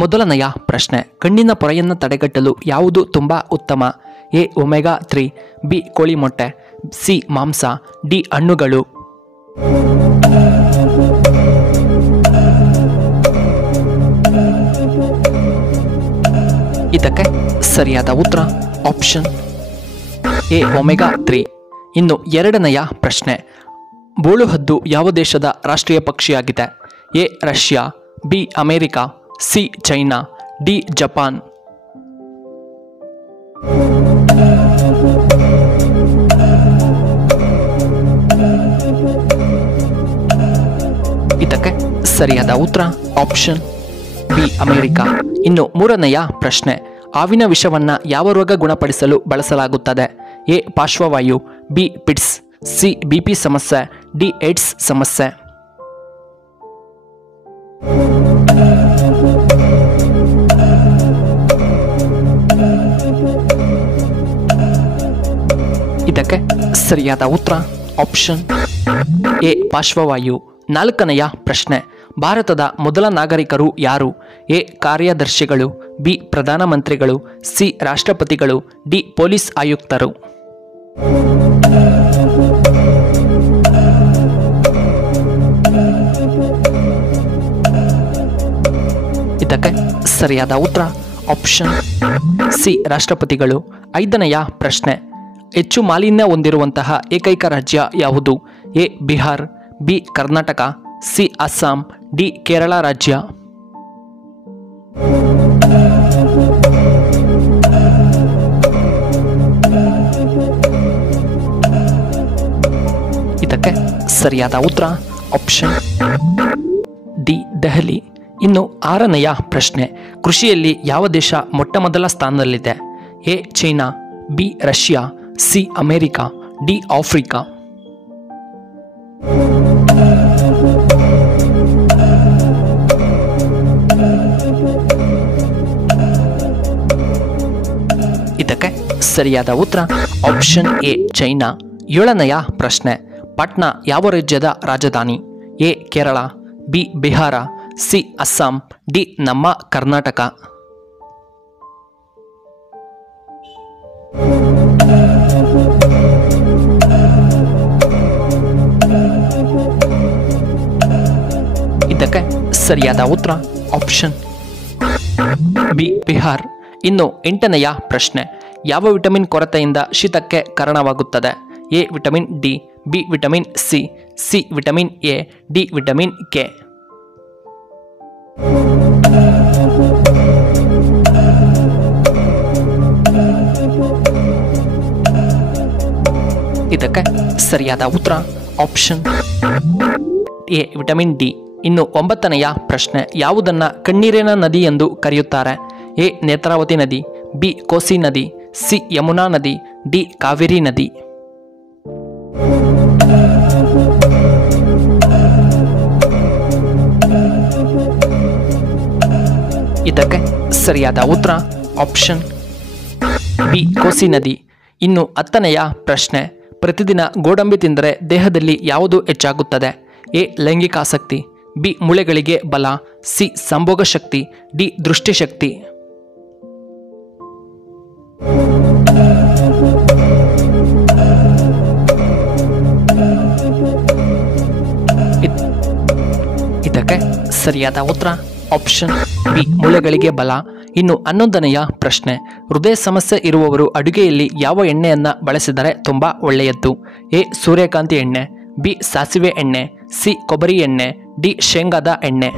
ಮೊದಲನೆಯ ಪ್ರಶ್ನೆ, ಕಣ್ಣಿನ ಪೊರೆಯನ್ನು ತಡೆಗಟ್ಟಲು ಯಾವುದು ತುಂಬ ಉತ್ತಮ? ಎ ಒಮೆಗಾ 3, ಬಿ ಕೋಳಿ ಮೊಟ್ಟೆ, ಸಿ ಮಾಂಸ, ಡಿ ಹಣ್ಣುಗಳು. ಇದಕ್ಕೆ ಸರಿಯಾದ ಉತ್ತರ ಆಪ್ಷನ್ ಎ ಒಮೆಗಾ 3. ಇನ್ನು ಎರಡನೆಯ ಪ್ರಶ್ನೆ, ಬೋಳುಹದ್ದು ಯಾವ ದೇಶದ ರಾಷ್ಟ್ರೀಯ ಪಕ್ಷಿಯಾಗಿದೆ? A Russia, B America, C China, D Japan. ಇದಕ್ಕೆ ಸರಿಯಾದ ಉತ್ತರ ಆಪ್ಷನ್ ಬಿ ಅಮೆರಿಕ. ಇನ್ನು ಮೂರನೆಯ ಪ್ರಶ್ನೆ, ಹಾವಿನ ವಿಷವನ್ನು ಯಾವ ರೋಗ ಗುಣಪಡಿಸಲು ಬಳಸಲಾಗುತ್ತದೆ? ಎ ಪಾರ್ಶ್ವವಾಯು, ಬಿ ಪಿಟ್ಸ್, ಸಿ ಬಿಪಿ ಸಮಸ್ಯೆ, ಡಿ ಏಡ್ಸ್ ಸಮಸ್ಯೆ. ಇದಕ್ಕೆ ಸರಿಯಾದ ಉತ್ತರ ಆಪ್ಷನ್ ಎ ಪಾರ್ಶ್ವವಾಯು. ನಾಲ್ಕನೆಯ ಪ್ರಶ್ನೆ, ಭಾರತದ ಮೊದಲ ನಾಗರಿಕರು ಯಾರು? ಎ ಕಾರ್ಯದರ್ಶಿಗಳು, ಬಿ ಪ್ರಧಾನಮಂತ್ರಿಗಳು, ಸಿ ರಾಷ್ಟ್ರಪತಿಗಳು, ಡಿ ಪೊಲೀಸ್ ಆಯುಕ್ತರು. ಇದಕ್ಕೆ ಸರಿಯಾದ ಉತ್ತರ ಆಪ್ಷನ್ ಸಿ ರಾಷ್ಟ್ರಪತಿಗಳು. ಐದನೆಯ ಪ್ರಶ್ನೆ, ಹೆಚ್ಚು ಮಾಲಿನ್ಯ ಹೊಂದಿರುವಂತಹ ಏಕೈಕ ರಾಜ್ಯ ಯಾವುದು? A Bihar, B Karnataka, C Assam, D Kerala ರಾಜ್ಯ. ಇದಕ್ಕೆ ಸರಿಯಾದ ಉತ್ತರ ಆಪ್ಷನ್ ಡಿ ದೆಹಲಿ. ಇನ್ನು ಆರನೆಯ ಪ್ರಶ್ನೆ, ಕೃಷಿಯಲ್ಲಿ ಯಾವ ದೇಶ ಮೊಟ್ಟಮೊದಲ ಸ್ಥಾನದಲ್ಲಿದೆ? A China, B Russia, C America, D Africa. ಇದಕ್ಕೆ ಸರಿಯಾದ ಉತ್ತರ ಆಪ್ಷನ್ ಎ ಚೈನಾ. ಏಳನೆಯ ಪ್ರಶ್ನೆ, ಪಾಟ್ನಾ ಯಾವ ರಾಜ್ಯದ ರಾಜಧಾನಿ? A Kerala, B Bihar, C Assam, D ನಮ್ಮ ಕರ್ನಾಟಕ. ಇದಕ್ಕೆ ಸರಿಯಾದ ಉತ್ತರ ಆಪ್ಷನ್ ಬಿ ಬಿಹಾರ್. ಇನ್ನು ಎಂಟನೆಯ ಪ್ರಶ್ನೆ, ಯಾವ ವಿಟಮಿನ್ ಕೊರತೆಯಿಂದ ಶೀತಕ್ಕೆ ಕಾರಣವಾಗುತ್ತದೆ? A vitamin D, B vitamin C, C vitamin A, D vitamin K. ಇದಕ್ಕೆ ಸರಿಯಾದ ಉತ್ತರ ಆಪ್ಷನ್ ಎ ವಿಟಮಿನ್ ಡಿ. ಇನ್ನು ಒಂಬತ್ತನೆಯ ಪ್ರಶ್ನೆ, ಯಾವುದನ್ನ ಕಣ್ಣೀರಿನ ನದಿ ಎಂದು ಕರೆಯುತ್ತಾರೆ? ಎ ನೇತ್ರಾವತಿ ನದಿ, ಬಿ ಕೋಸಿ ನದಿ, ಸಿ ಯಮುನಾ ನದಿ, ಡಿ ಕಾವೇರಿ ನದಿ. ಇದಕ್ಕೆ ಸರಿಯಾದ ಉತ್ತರ ಆಪ್ಷನ್ ಬಿ ಕೋಸಿ ನದಿ. ಇನ್ನು ಹತ್ತನೆಯ ಪ್ರಶ್ನೆ, ಪ್ರತಿದಿನ ಗೋಡಂಬಿ ತಿಂದರೆ ದೇಹದಲ್ಲಿ ಯಾವುದು ಹೆಚ್ಚಾಗುತ್ತದೆ? ಎ ಲೈಂಗಿಕಾಸಕ್ತಿ, ಬಿ ಮೂಳೆಗಳಿಗೆ ಬಲ, ಸಿ ಸಂಭೋಗ ಶಕ್ತಿ, ಡಿ ದೃಷ್ಟಿಶಕ್ತಿ. ಇದಕ್ಕೆ ಸರಿಯಾದ ಉತ್ತರ ಆಪ್ಷನ್ ಬಿ ಮೂಳೆಗಳಿಗೆ ಬಲ. ಇನ್ನು 11ನೆಯ ಪ್ರಶ್ನೆ, ಹೃದಯ ಸಮಸ್ಯೆ ಇರುವವರು ಅಡುಗೆಯಲ್ಲಿ ಯಾವ ಎಣ್ಣೆಯನ್ನು ಬಳಸಿದರೆ ತುಂಬ ಒಳ್ಳೆಯದ್ದು? ಎ ಸೂರ್ಯಕಾಂತಿ ಎಣ್ಣೆ, ಬಿ ಸಾಸಿವೆ ಎಣ್ಣೆ, ಸಿ ಕೊಬ್ಬರಿ ಎಣ್ಣೆ, ಡಿ ಶೇಂಗಾದ ಎಣ್ಣೆ.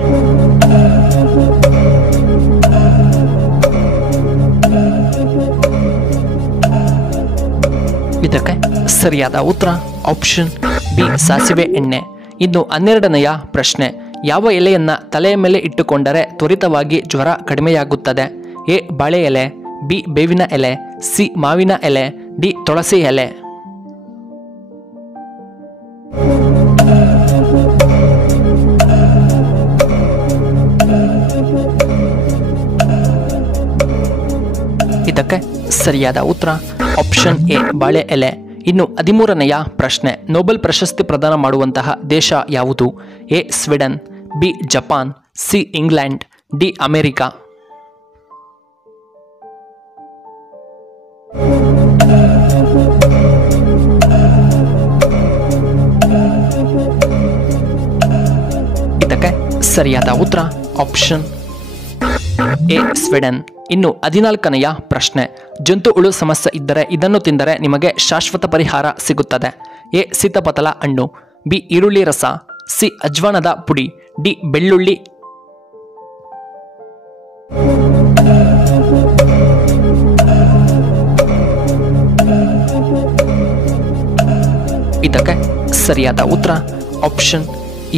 ಇದಕ್ಕೆ ಸರಿಯಾದ ಉತ್ತರ ಆಪ್ಷನ್ ಬಿ ಸಾಸಿವೆ ಎಣ್ಣೆ. ಇನ್ನು 12ನೆಯ ಪ್ರಶ್ನೆ, ಯಾವ ಎಲೆಯನ್ನು ತಲೆಯ ಮೇಲೆ ಇಟ್ಟುಕೊಂಡರೆ ತ್ವರಿತವಾಗಿ ಜ್ವರ ಕಡಿಮೆಯಾಗುತ್ತದೆ? ಎ ಬಾಳೆ ಎಲೆ, ಬಿ ಬೇವಿನ ಎಲೆ, ಸಿ ಮಾವಿನ ಎಲೆ, ಡಿ ತುಳಸಿ ಎಲೆ. ಇದಕ್ಕೆ ಸರಿಯಾದ ಉತ್ತರ ಆಪ್ಷನ್ ಎ ಬಾಳೆ ಎಲೆ. ಇನ್ನು 13ನೆಯ ಪ್ರಶ್ನೆ, ನೊಬೆಲ್ ಪ್ರಶಸ್ತಿ ಪ್ರದಾನ ಮಾಡುವಂತಹ ದೇಶ ಯಾವುದು? A Sweden, B Japan, C England, D America. ಇದಕ್ಕೆ ಸರಿಯಾದ ಉತ್ತರ ಆಪ್ಷನ್ ಎ ಸ್ವೀಡನ್. ಇನ್ನು 14ನೆಯ ಪ್ರಶ್ನೆ, ಜಂತು ಹುಳು ಸಮಸ್ಯೆ ಇದ್ದರೆ ಇದನ್ನು ತಿಂದರೆ ನಿಮಗೆ ಶಾಶ್ವತ ಪರಿಹಾರ ಸಿಗುತ್ತದೆ. ಎ ಸೀತಾಫಲ ಹಣ್ಣು, ಬಿ ಈರುಳ್ಳಿ ರಸ, ಸಿ ಅಜ್ವಾನದ ಪುಡಿ, ಡಿ ಬೆಳ್ಳುಳ್ಳಿ. ಇದಕ್ಕೆ ಸರಿಯಾದ ಉತ್ತರ ಆಪ್ಷನ್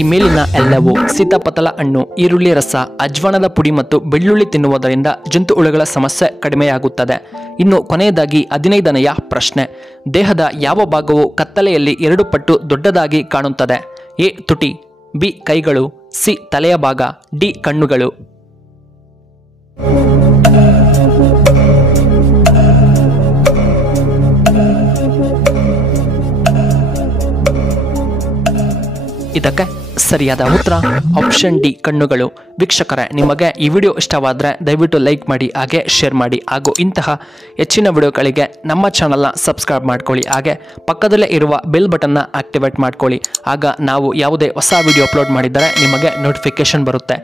ಈ ಮೇಲಿನ ಎಲ್ಲವೂ. ಸೀತಾಫಲ ಹಣ್ಣು, ಈರುಳ್ಳಿ ರಸ, ಅಜ್ವಾನದ ಪುಡಿ ಮತ್ತು ಬೆಳ್ಳುಳ್ಳಿ ತಿನ್ನುವುದರಿಂದ ಜಂತು ಹುಳುಗಳ ಸಮಸ್ಯೆ ಕಡಿಮೆಯಾಗುತ್ತದೆ. ಇನ್ನು ಕೊನೆಯದಾಗಿ 15ನೆಯ ಪ್ರಶ್ನೆ, ದೇಹದ ಯಾವ ಭಾಗವು ಕತ್ತಲೆಯಲ್ಲಿ 2 ಪಟ್ಟು ದೊಡ್ಡದಾಗಿ ಕಾಣುತ್ತದೆ. ಎ ತುಟಿ, ಬಿ ಕೈಗಳು, ಸಿ ತಲೆಯ ಭಾಗ, ಡಿ ಕಣ್ಣುಗಳು. ಇದಕ್ಕೆ ಸರಿಯಾದ ಉತ್ತರ ಆಪ್ಷನ್ ಡಿ ಕಣ್ಣುಗಳು. ವೀಕ್ಷಕರೇ, ನಿಮಗೆ ಈ ವಿಡಿಯೋ ಇಷ್ಟವಾದರೆ ದಯವಿಟ್ಟು ಲೈಕ್ ಮಾಡಿ, ಹಾಗೆ ಶೇರ್ ಮಾಡಿ, ಹಾಗೂ ಇಂತಹ ಹೆಚ್ಚಿನ ವಿಡಿಯೋಗಳಿಗೆ ನಮ್ಮ ಚಾನಲ್ನ ಸಬ್ಸ್ಕ್ರೈಬ್ ಮಾಡ್ಕೊಳ್ಳಿ. ಹಾಗೆ ಪಕ್ಕದಲ್ಲೇ ಇರುವ ಬೆಲ್ ಬಟನ್ನ ಆಕ್ಟಿವೇಟ್ ಮಾಡ್ಕೊಳ್ಳಿ. ಆಗ ನಾವು ಯಾವುದೇ ಹೊಸ ವಿಡಿಯೋ ಅಪ್ಲೋಡ್ ಮಾಡಿದರೆ ನಿಮಗೆ ನೋಟಿಫಿಕೇಶನ್ ಬರುತ್ತೆ.